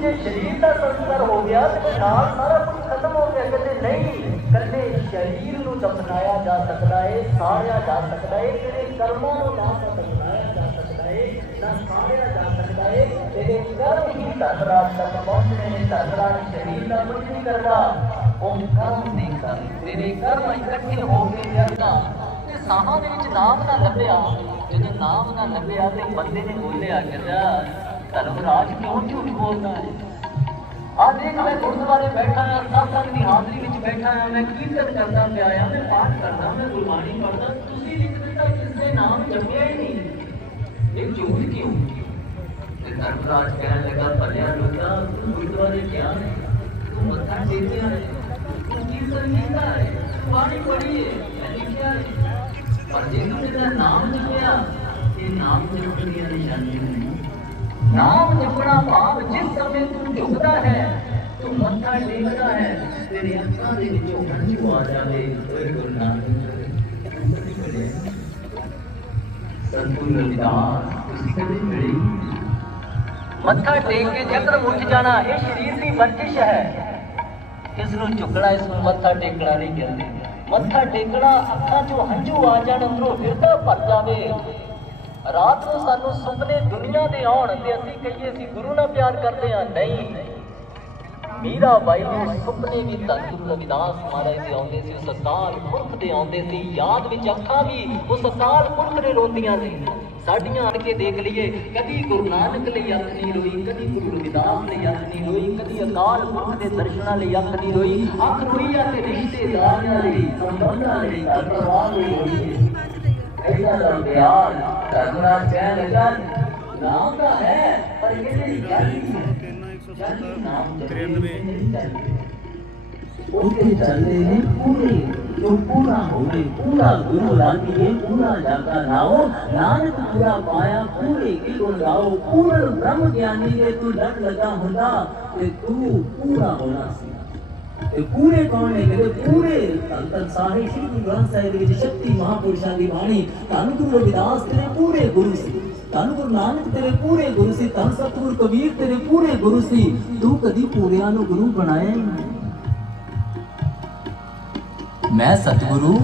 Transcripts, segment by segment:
ਜੇ ਸਰੀਰ ਦਾ ਸੰਸਕਾਰ ਹੋ ਗਿਆ ਤੇ ਨਾਲ ਸਾਰਾ ਕੁਝ ਖਤਮ ਹੋ ਗਿਆ, ਕਹਿੰਦੇ ਨਹੀਂ ਕੱਲੇ ਸਰੀਰ ਨੂੰ ਦਫਨਾਇਆ ਜਾ ਸਕਦਾ ਹੈ ਸਾਰਿਆ ਜਾ ਸਕਦਾ ਹੈ ਤੇਰੇ ਕਰਮਾਂ ਨੂੰ ਨਾ ਦਫਨਾਇਆ ਜਾ ਸਕਦਾ ਹੈ ਨਾ ਸਾਰਿਆ ਜਾ ਸਕਦਾ ਹੈ ਤੇਰੇ ਕਰਮ ਹੀ ਧਨ ਤੱਕ ਪਹੁੰਚਣੇ ਨੇ ਧਨ ਸਰੀਰ ਦਾ ਕੁਝ ਨਹੀਂ ਕਰਦਾ, ਉਹ ਕਰਮ ਨਹੀਂ ਕਰ ਤੇਰੇ ਕਰਮ ਇਕੱਠੇ ਹੋ ਕੇ ਜਾਂਦਾ ਤੇ ਸਾਹਾਂ ਦੇ ਵਿੱਚ ਨਾਮ ਨਾ ਲੱਭਿਆ, ਜਦੋਂ ਨਾਮ ਨਾ ਲੱਭਿਆ ਤੇ ਬੰਦੇ ਨੇ ਬੋਲਿਆ, ਕਹਿੰਦਾ ਧਰਮਰਾਜ ਕਿਉਂ ਝੂਠ ਬੋਲਦਾ ਹੈ? ਆ ਦੇਖ ਮੈਂ ਗੁਰਦੁਆਰੇ ਬੈਠਾ ਹਾਂ ਸਤਸੰਗ ਦੀ ਹਾਜ਼ਰੀ ਵਿੱਚ ਬੈਠਾ ਹਾਂ, ਮੈਂ ਕੀਰਤਨ ਕਰਦਾ ਪਿਆ ਹਾਂ, ਮੈਂ ਪਾਠ ਕਰਦਾ ਮੈਂ ਗੁਰਬਾਣੀ ਪੜ੍ਹਦਾ ਤੁਸੀਂ ਲਿਖ ਦਿੱਤਾ, ਕਿਸੇ ਨਾਮ ਜਪਿਆ ਹੀ ਨਹੀਂ। ਇਹ ਝੂਠ ਕਿਉਂ? ਤੇ ਧਰਮਰਾਜ ਕਹਿਣ ਲੱਗਾ, ਭਲਿਆ ਲੋਕਾਂ, ਤੂੰ ਗੁਰਦੁਆਰੇ ਗਿਆ ਹੈ, ਤੂੰ ਮੱਥਾ ਟੇਕਿਆ ਹੈ, ਤੂੰ ਕੀਰਤਨ ਕੀਤਾ ਹੈ ਬਾਣੀ ਪੜ੍ਹੀ ਹੈ, ਮੈਂ ਲਿਖਿਆ ਹੈ। ਪਰ ਜੇ ਤੂੰ ਇਹਦਾ ਨਾਮ ਜਪਿਆ ਇਹ ਨਾਮ ਜਪਣ ਦੀਆਂ ਨਿਸ਼ਾਨੀਆਂ ਨਹੀਂ। ਨਾਮ ਜਪਣਾ ਭਾਵ ਜਿਸ ਸਮੇਂ ਤੂੰ ਝੁਕਦਾ ਹੈ, ਤੂੰ ਮੱਥਾ ਟੇਕਦਾ ਹੈ, ਤੇਰੇ ਅੱਖਾਂ ਦੇ ਵਿੱਚੋਂ ਹੰਝੂ ਆ ਜਾਵੇ। ਓਏ ਗੁਰੂ ਨਾਨਕ ਸੰਤੁਲ ਰਵਿਦਾਸ ਤੁਸੀਂ ਕਦੇ ਮਿਲੇ। ਮੱਥਾ ਟੇਕ ਕੇ ਜਕਰ ਉੱਠ ਜਾਣਾ, ਇਹ ਸਰੀਰ ਦੀ ਵਰਜਿਸ਼ ਹੈ। ਇਸ ਨੂੰ ਝੁਕਣਾ, ਇਸ ਨੂੰ ਮੱਥਾ ਟੇਕਣਾ ਨਹੀਂ ਕਹਿੰਦੇ। ਮੱਥਾ ਟੇਕਣਾ, ਅੱਖਾਂ 'ਚੋਂ ਹੰਝੂ ਆ ਜਾਣ, ਅੰਦਰੋਂ ਹਿਰਦਾ ਭਰ ਜਾਵੇ। ਰਾਤ ਨੂੰ ਸਾਨੂੰ ਸੁਪਨੇ ਦੁਨੀਆ ਦੇ ਆਉਣ ਤੇ ਅਸੀਂ ਕਹੀਏ ਅਸੀਂ ਗੁਰੂ ਨਾਲ ਪਿਆਰ ਕਰਦੇ ਹਾਂ? ਨਹੀਂ। ਮੀਰਾ ਬਾਈ ਨੂੰ ਸੁਪਨੇ ਵੀ ਧੰਨ ਗੁਰੂ ਰਵਿਦਾਸ ਮਹਾਰਾਜ ਦੇ ਆਉਂਦੇ ਸੀ ਉਸ ਅਕਾਲ ਪੁਰਖ ਦੇ ਆਉਂਦੇ ਸੀ। ਯਾਦ ਵਿੱਚ ਅੱਖਾਂ ਵੀ ਉਸ ਅਕਾਲ ਪੁਰਖ ਦੇ ਰੋਂਦੀਆਂ ਸੀ। ਸਾਡੀਆਂ ਅੜ ਕੇ ਦੇਖ ਲਈਏ, ਕਦੀ ਗੁਰੂ ਨਾਨਕ ਲਈ ਅੱਖ ਨਹੀਂ ਰੋਈ, ਕਦੀ ਗੁਰੂ ਰਵਿਦਾਸ ਲਈ ਅੱਖ ਨਹੀਂ ਰੋਈ, ਕਦੀ ਅਕਾਲ ਪੁਰਖ ਦੇ ਦਰਸ਼ਨਾਂ ਲਈ ਅੱਖ ਨਹੀਂ ਰੋਈ, ਅੱਖ ਰੋਈ ਆ ਤੇ ਰਿਸ਼ਤੇਦਾਰਾਂ ਲਈ, ਸੰਬੰਧਾਂ ਲਈ ਪਰਿਵਾਰ ਲਈ ਰੋਈ। ਹੈ ਐਸਾ ਦਾ ਪਿਆਰ ਕਰਨਾ ਕਹਿ ਲੱਗਾ ਨਾਮ ਤਾਂ ਹੈ ਪਰ ਇਹਦੇ ਗੱਲ ਨਹੀਂ ਹੈ ਉੱਤੇ ਚੱਲੇ ਨੇ ਪੂਰੇ ਜੋ ਪੂਰਾ ਹੋਵੇ ਪੂਰਾ ਗੁਰੂ ਲਾਗੀਏ ਪੂਰਾ ਜਾਗਾ ਨਾਓ ਨਾਨਕ ਪੂਰਾ ਪਾਇਆ ਪੂਰੇ ਕੀ ਗੁਣ ਗਾਓ ਪੂਰਨ ਬ੍ਰਹਮ ਗਿਆਨੀ ਨੇ ਤੂੰ ਡਟ ਲਗਾ ਹੁੰਦਾ ਤੇ ਤੂੰ ਪੂਰਾ ਹੋਣਾ ਸੀ ਤੇ ਪੂਰੇ ਕੌਣ ਨੇ ਕਹਿੰਦੇ ਪੂਰੇ ਧੰਨ ਧੰਨ ਸਾਹਿਬ ਸ਼੍ਰੀ ਗੁਰੂ ਗ੍ਰੰਥ ਸਾਹਿਬ ਦੇ ਵਿੱਚ ਸ਼ਕਤੀ ਮਹਾਪੁਰਸ਼ਾਂ ਦੀ ਬਾਣੀ, ਧੰਨ ਗੁਰੂ ਰਵਿਦਾਸ ਤੇਰੇ ਪੂਰੇ ਗੁਰੂ ਸੀ, ਧੰਨ ਗੁਰੂ ਨਾਨਕ ਤੇਰੇ ਪੂਰੇ ਗੁਰੂ ਸੀ, ਧੰਨ ਸਤਿਗੁਰੂ ਕਬੀਰ ਤੇਰੇ ਪੂਰੇ ਗੁਰੂ ਸੀ, ਤੂੰ ਕਦੀ ਪੂਰਿਆਂ ਨੂੰ ਗੁਰੂ ਬਣਾਇਆ ਹੀ ਨਹੀਂ। ਮੈਂ ਸਤਿਗੁਰੂ,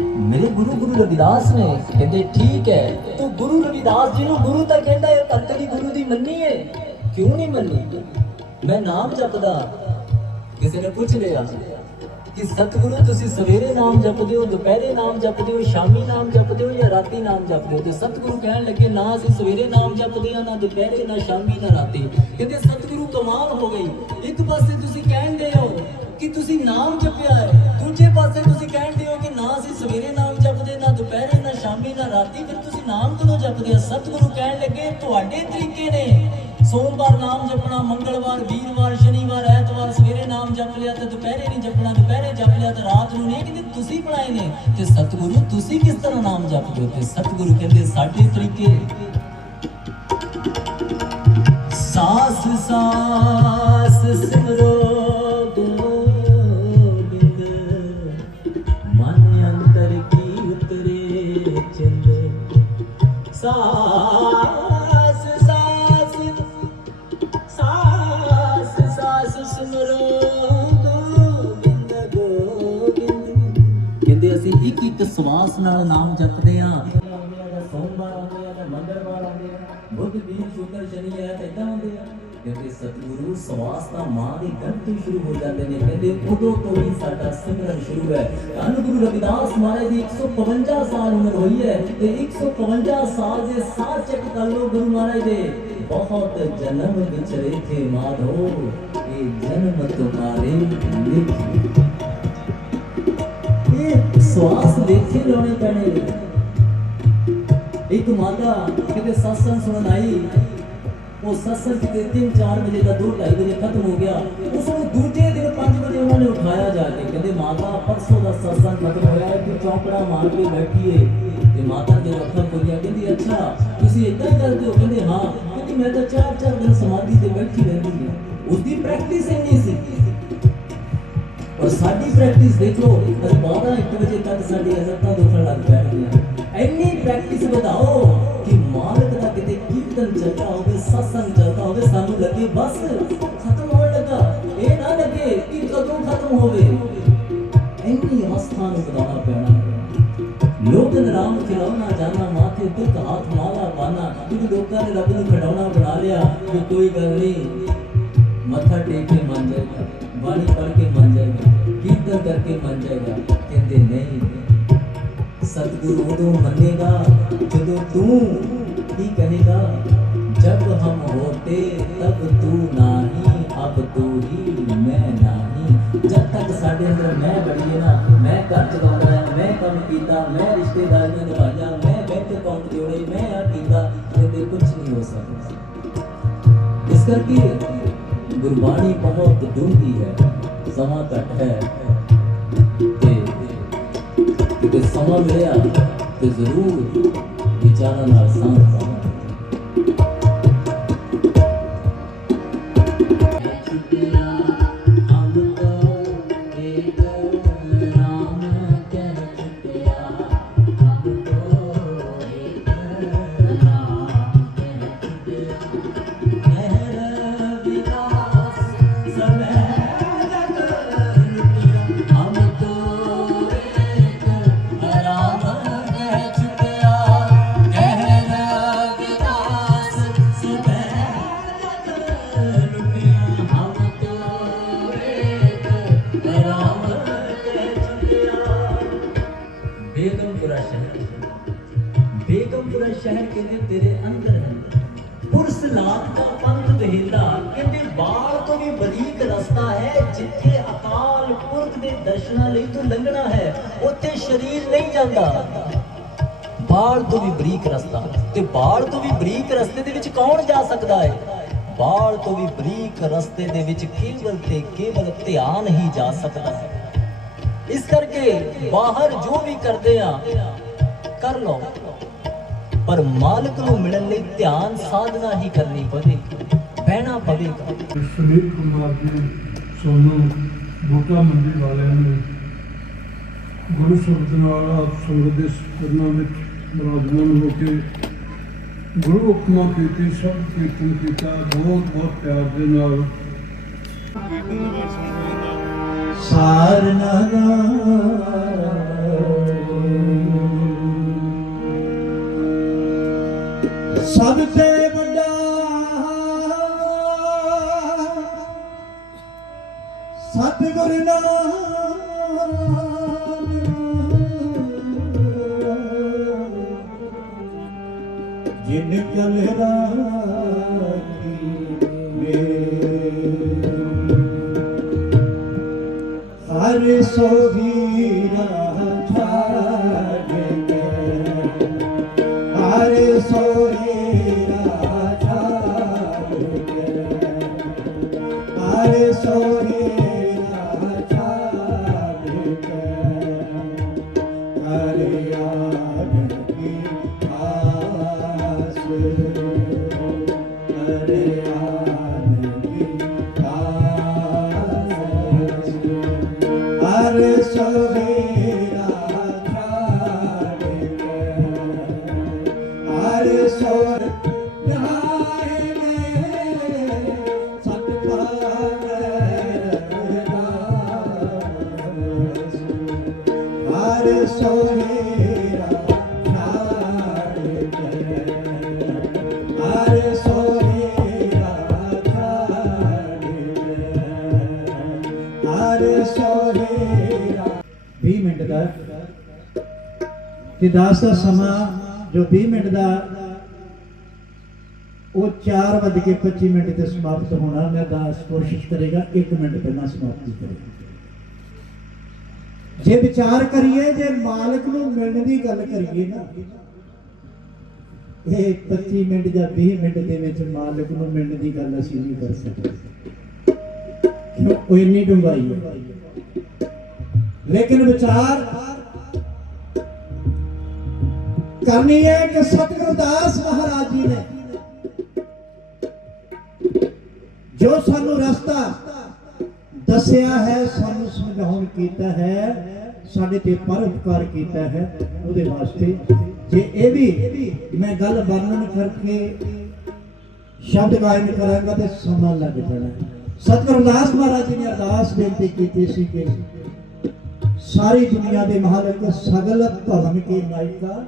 ਮੇਰੇ ਗੁਰੂ ਗੁਰੂ ਰਵਿਦਾਸ ਨੇ ਕਹਿੰਦੇ, ਠੀਕ ਹੈ, ਤੂੰ ਗੁਰੂ ਰਵਿਦਾਸ ਜੀ ਨੂੰ ਗੁਰੂ ਤਾਂ ਕਹਿੰਦਾ ਹੈ, ਪਰ ਤੇਰੀ ਗੁਰੂ ਦੀ ਮੰਨੀ ਹੈ ਕਿਉਂ ਨਹੀਂ ਮੰਨੀ? ਮੈਂ ਨਾਮ ਜਪਦਾ ਕਿਸੇ ਨੇ ਪੁੱਛ ਲਿਆ। ਕਿ ਸਤਿਗੁਰੂ, ਤੁਸੀਂ ਸਵੇਰੇ ਨਾਮ ਜਪਦੇ ਹੋ, ਦੁਪਹਿਰੇ ਨਾਮ ਜਪਦੇ ਹੋ, ਸ਼ਾਮੀ ਨਾਮ ਜਪਦੇ ਹੋ ਜਾਂ ਰਾਤੀ ਨਾਮ ਜਪਦੇ ਹੋ? ਤੇ ਸਤਿਗੁਰੂ ਕਹਿਣ ਲੱਗੇ, ਨਾ, ਅਸੀਂ ਸਵੇਰੇ ਨਾਮ ਜਪਦੇ ਹਾਂ, ਨਾ ਦੁਪਹਿਰੇ, ਨਾ ਸ਼ਾਮੀ, ਨਾ ਰਾਤੀ। ਕਹਿੰਦੇ, ਸਤਿਗੁਰੂ ਕਮਾਲ ਹੋ ਗਈ। ਇੱਕ ਪਾਸੇ ਤੁਸੀਂ ਕਹਿੰਦੇ ਹੋ ਕਿ ਤੁਸੀਂ ਨਾਮ ਜਪਿਆ ਹੈ, ਦੂਜੇ ਪਾਸੇ ਤੁਸੀਂ ਕਹਿੰਦੇ ਹੋ ਕਿ ਨਾ, ਅਸੀਂ ਸਵੇਰੇ ਨਾਮ ਜਪਦੇ, ਨਾ ਦੁਪਹਿਰੇ, ਨਾ ਸ਼ਾਮੀ, ਨਾ ਰਾਤੀ। ਫਿਰ ਤੁਸੀਂ ਨਾਮ ਕਦੋਂ ਜਪਦੇ ਹੋ? ਸਤਿਗੁਰੂ ਕਹਿਣ ਲੱਗੇ, ਤੁਹਾਡੇ ਤਰੀਕੇ ਨੇ। ਸੋਮਵਾਰ ਨਾਮ ਜਪਣਾ, ਮੰਗਲਵਾਰ, ਵੀਰਵਾਰ, ਸ਼ਨੀਵਾਰ, ਐਤਵਾਰ, ਸਵੇਰੇ ਨਾਮ ਜਪ ਲਿਆ ਤੇ ਦੁਪਹਿਰੇ ਨਹੀਂ ਜਪਣਾ, ਦੁਪਹਿਰੇ ਜਪ ਲਿਆ ਤੇ ਰਾਤ ਨੂੰ ਨਹੀਂ, ਕਹਿੰਦੇ ਤੁਸੀਂ ਬਣਾਏ ਨੇ। ਤੇ ਸਤਿਗੁਰੂ, ਤੁਸੀਂ ਕਿਸ ਤਰ੍ਹਾਂ ਨਾਮ ਜਪਦੇ ਹੋ? ਤੇ ਸਤਿਗੁਰੂ ਕਹਿੰਦੇ, ਸਾਡੇ ਤਰੀਕੇ। ਸਾਸ ਸਾਸ, ਸਿਮਰੋ, ਗੋਬਿੰਦ। ਮਨ ਅੰਤਰ ਕੀ ਉਤਰੇ ਚੰਦੇ ਸਾਸ ਇੱਕ ਨਾਲ ਨਾਮ ਜਪਦੇ ਆਂ ਸੋਮਵਾਰ ਆਉਂਦੇ ਆ ਤੇ ਮੰਗਲਵਾਰ ਆਉਂਦੇ ਆ। ਬੁੱਧ, ਵੀਰ, ਸ਼ੁਕਰ, ਸ਼ਨੀ ਐ ਤੇ ਇਦਾਂ ਆਉਂਦੇ ਆ। ਕਹਿੰਦੇ ਸਤਿਗੁਰੂ, ਸਵਾਸ ਦਾ ਮਾਂ ਦੀ ਗੰਤੀ ਸ਼ੁਰੂ ਹੋ ਜਾਂਦੇ ਨੇ। ਕਹਿੰਦੇ ਉਦੋਂ ਤੋਂ ਹੀ ਸਾਡਾ ਸਿਮਰਨ ਸ਼ੁਰੂ ਹੈ। ਧੰਨ ਗੁਰੂ ਰਵਿਦਾਸ ਮਹਾਰਾਜ ਦੀ 152 ਸਾਲ ਉਮਰ ਹੋਈ ਹੈ ਤੇ 152 ਸਾਲ ਦੇ ਸਾਹ ਚੱਕ ਕਰ ਲੋ ਗੁਰੂ ਮਹਾਰਾਜ ਦੇ ਬਹੁਤ ਜਨਮ ਵਿਚਰੇ ਥੇ ਮਾਧੋ। ਇਹ ਜਨਮ ਤੁਮਾਰੇ ਲਿਖੀ ਸਵਾਸ ਦੇਖੇ ਲਾਉਣੇ ਪੈਣੇ। ਇੱਕ ਮਾਤਾ ਕਿਤੇ ਸਤਸੰਗ ਸੁਣਨ ਆਈ। ਉਹ ਸਤਸੰਗ ਕਿਤੇ 3-4 ਵਜੇ ਦਾ 2-2:30 ਵਜੇ ਖਤਮ ਹੋ ਗਿਆ। ਉਸ ਨੂੰ ਦੂਜੇ ਦਿਨ 5 ਵਜੇ ਉਹਨਾਂ ਨੇ ਉਠਾਇਆ ਜਾ ਕੇ। ਕਹਿੰਦੇ, ਮਾਤਾ, ਪਰਸੋਂ ਦਾ ਸਤਸੰਗ ਖਤਮ ਹੋਇਆ ਹੈ, ਤੂੰ ਚੌਂਕੜਾ ਮਾਰ ਕੇ ਬੈਠੀ ਏ ਤੇ ਮਾਤਾ ਦੇ ਅੱਖਾਂ ਖੁੱਲੀਆਂ ਕਹਿੰਦੀ, ਅੱਛਾ, ਤੁਸੀਂ ਇਦਾਂ ਹੀ ਕਰਦੇ ਹੋ? ਕਹਿੰਦੇ, ਹਾਂ। ਕਹਿੰਦੀ, ਮੈਂ ਤਾਂ 4-4 ਦਿਨ ਸਮਾਧੀ ਤੇ ਬੈਠੀ ਰਹਿੰਦੀ ਹਾਂ। ਉਸ ਦੀ ਪ੍ਰੈਕਟਿਸ ਇੰਨੀ ਸੀ ਸਾਡੀ ਪ੍ਰੈਕਟਿਸ ਦੇਖੋ ਲਓ ਅਸੀਂ 12 1 ਵਜੇ ਤੱਕ ਸਾਡੀ ਹਜ਼ਰਤਾਂ ਦੁਖਣ ਲੱਗ ਪੈਣਗੀਆਂ। ਇੰਨੀ ਪ੍ਰੈਕਟਿਸ ਵਧਾਓ ਕਿ ਮਾਲਕ ਦਾ ਕਿਤੇ ਕੀਰਤਨ ਚੱਲਦਾ ਹੋਵੇ ਸਤਸੰਗ ਚੱਲਦਾ ਹੋਵੇ, ਸਾਨੂੰ ਲੱਗੇ ਬਸ ਖਤਮ ਹੋਣ ਲੱਗਾ। ਇਹ ਨਾ ਲੱਗੇ ਕਿ ਕਦੋਂ ਖਤਮ ਹੋਵੇ। ਇੰਨੀ ਅਵਸਥਾ ਨੂੰ ਵਧਾਉਣਾ ਪੈਣਾ। ਲੋਕਨ ਰਾਮ ਖਿਲਾਉਣਾ ਜਾਣਾ, ਮਾਥੇ ਦੁੱਖ ਹੱਥ ਮਾਲਾ ਪਾਣਾ ਕਿ ਲੋਕਾਂ ਨੇ ਰੱਬ ਨੂੰ ਖਡਾਉਣਾ ਬਣਾ ਲਿਆ ਕਿ ਕੋਈ ਗੱਲ ਨਹੀਂ। ਮੱਥਾ ਟੇਕ ਕੇ ਮੰਨ ਜਾਏਗਾ, ਬਾਣੀ ਪੜ੍ਹ ਕੇ ਮੰਨ ਜਾਏਗਾ। منہ کر کے من جائے گا کہتے نہیں ستگرو ادو منے گا جدو تو ہی کہے گا جب ہم ہوتے تب تو نہیں اب تو ہی میں نہیں جب تک ساڈے اندر میں بڑی ہے نا میں گھر چلا میں کم کیتا میں رشتے داریاں نبھائیاں میں بینک اکاؤنٹ جوڑے میں آ کیتا کہتے کچھ نہیں ہو سکتا اس کر کے ਗੁਰਬਾਣੀ ਬਹੁਤ ਡੂੰਘੀ ਹੈ، ਸਮਾਂ ਘਟ ਹੈ। ਕਿਤੇ ਸਮਾਂ ਮਿਲਿਆ ਤੇ ਜ਼ਰੂਰ ਵਿਚਾਰਾਂ ਨਾਲ ਸਾਂਝ ਦਰਸ਼ਨਾਂ ਲਈ ਤੂੰ ਲੰਘਣਾ ਹੈ, ਉੱਥੇ ਸਰੀਰ ਨਹੀਂ ਜਾਂਦਾ। ਬਾਲ ਤੋਂ ਵੀ ਬਰੀਕ ਰਸਤਾ, ਤੇ ਬਾਲ ਤੋਂ ਵੀ ਬਰੀਕ ਰਸਤੇ ਦੇ ਵਿੱਚ ਕੌਣ ਜਾ ਸਕਦਾ ਹੈ? ਬਾਲ ਤੋਂ ਵੀ ਬਰੀਕ ਰਸਤੇ ਦੇ ਵਿੱਚ ਕੇਵਲ ਤੇ ਕੇਵਲ ਧਿਆਨ ਹੀ ਜਾ ਸਕਦਾ ਹੈ। ਇਸ ਕਰਕੇ ਬਾਹਰ ਜੋ ਵੀ ਕਰਦੇ ਆ, ਕਰ ਲਓ। ਪਰ ਮਾਲਕ ਨੂੰ ਮਿਲਣ ਲਈ ਧਿਆਨ ਸਾਧਨਾ ਹੀ ਕਰਨੀ ਪਵੇਗੀ ਬਹਿਣਾ ਪਵੇਗਾ। ਸੁਨੀਲ ਕੁਮਾਰ ਜੀ, ਸੋਨੂੰ ਬੂਟਾ ਮੰਡੀ ਵਾਲਿਆਂ ਨੇ ਗੁਰੂ ਸ਼ਬਦ ਨਾਲ ਆਪ ਸੰਗਤ ਦੇ ਸਤਨਾਂ ਵਿੱਚ ਬਰਾਜਮਾਨ ਹੋ ਕੇ ਗੁਰੂ ਹੁਕਮਾਂ ਕੀਤੀ, ਸਭ ਕੀਰਤਨ ਕੀਤਾ, ਬਹੁਤ ਬਹੁਤ ਪਿਆਰ ਦੇ ਨਾਲ। ਸਾਰਨਾ ਸਭ ਤੇ ਸਤਿਗੁਰ ਨਾਮ ਜਿਨ ਕਲ ਰਾਖੀ ਹਰ ਸੋਹੀਰਾ ਛਾੜ ਕੇ। ਹਰ ਸੋਹੀਰਾ ਛਾੜ ਕੇ। ਹਰ ਸੋਹੀਰਾ 20 ਮਿੰਟ ਦਾ ਤੇ ਦਾਸ ਦਾ ਸਮਾਂ ਜੋ 20 ਮਿੰਟ ਦਾ ਉਹ 4:25 ਮਿੰਟ ਤੇ ਸਮਾਪਤ ਹੋਣਾ ਮੈਂ ਦਾਸ ਕੋਸ਼ਿਸ਼ ਕਰੇਗਾ 1 ਮਿੰਟ ਪਹਿਲਾਂ ਸਮਾਪਤੀ ਕਰੇਗਾ ਜੇ ਵਿਚਾਰ ਕਰੀਏ ਜੇ ਮਾਲਕ ਨੂੰ ਮਿਲਣ ਦੀ ਗੱਲ ਕਰੀਏ ਨਾ ਇਹ 25 ਮਿੰਟ ਜਾਂ 20 ਮਿੰਟ ਦੇ ਵਿੱਚ ਮਾਲਕ ਨੂੰ ਮਿਲਣ ਦੀ ਗੱਲ ਅਸੀਂ ਨਹੀਂ ਕਰ ਸਕਦੇ ਕਿਉਂ ਉਹ ਇੰਨੀ ਡੂੰਘਾਈ ਹੈ ਲੇਕਿਨ ਵਿਚਾਰ ਕਰਨੀ ਹੈ ਕਿ ਸਤਿਗੁਰੂ ਦਾਸ ਮਹਾਰਾਜ ਜੀ ਨੇ ਜੋ ਸਾਨੂੰ ਰਸਤਾ ਦੱਸਿਆ ਹੈ, ਸਾਨੂੰ ਸਮਝਾਉਣ ਕੀਤਾ ਹੈ, ਸਾਡੇ ਤੇ ਪਰ ਕੀਤਾ ਹੈ, ਉਹਦੇ ਵਾਸਤੇ। ਜੇ ਇਹ ਵੀ ਮੈਂ ਗੱਲ ਵਰਣਨ ਕਰਕੇ ਸ਼ਬਦ ਗਾਇਨ ਕਰਾਂਗਾ ਤੇ ਸਮਾਂ ਲੱਗ ਜਾਣਾ। ਸਤਿਗੁਰੂ ਦਾਸ ਮਹਾਰਾਜ ਜੀ ਨੇ ਅਰਦਾਸ ਬੇਨਤੀ ਕੀਤੀ ਸੀ ਕਿ ਸਾਰੀ ਦੁਨੀਆ ਦੇ ਮਾਲਕ ਸਗਲ ਭਵਨ ਕੇ ਨਾਇਕਾ,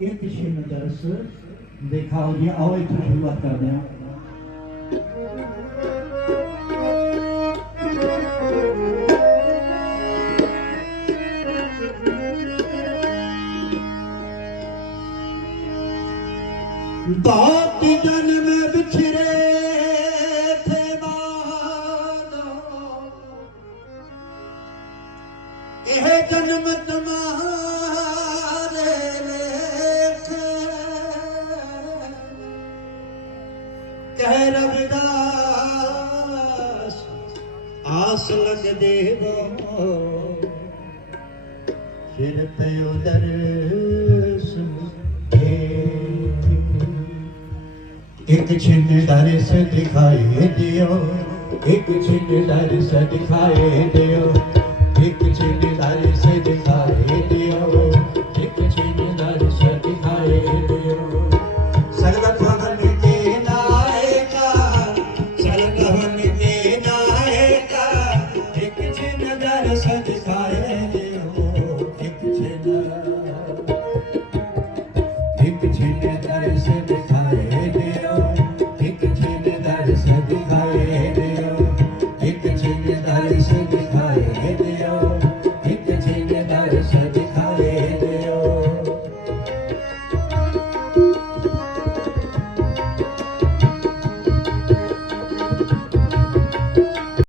ਇੱਕ ਛਿਨ ਦਰਸ ਜੀ, ਆਓ ਇੱਥੋਂ ਸ਼ੁਰੂਆਤ ਕਰਦੇ ਹਾਂ। ਬਾਤ ਜਨਮ ਵਿਛਰੇ ਦੇਵਾ। ਸਿਰ ਤੇ ਉਦਰ ਇੱਕ ਛਿੰਨ ਦਰਸ ਦਿਖਾਏ ਦਿਓ। ਇੱਕ ਛਿੰਨ ਦਰਸ ਦਿਖਾਏ ਦਿਓ। ਇੱਕ ਛਿੰਨ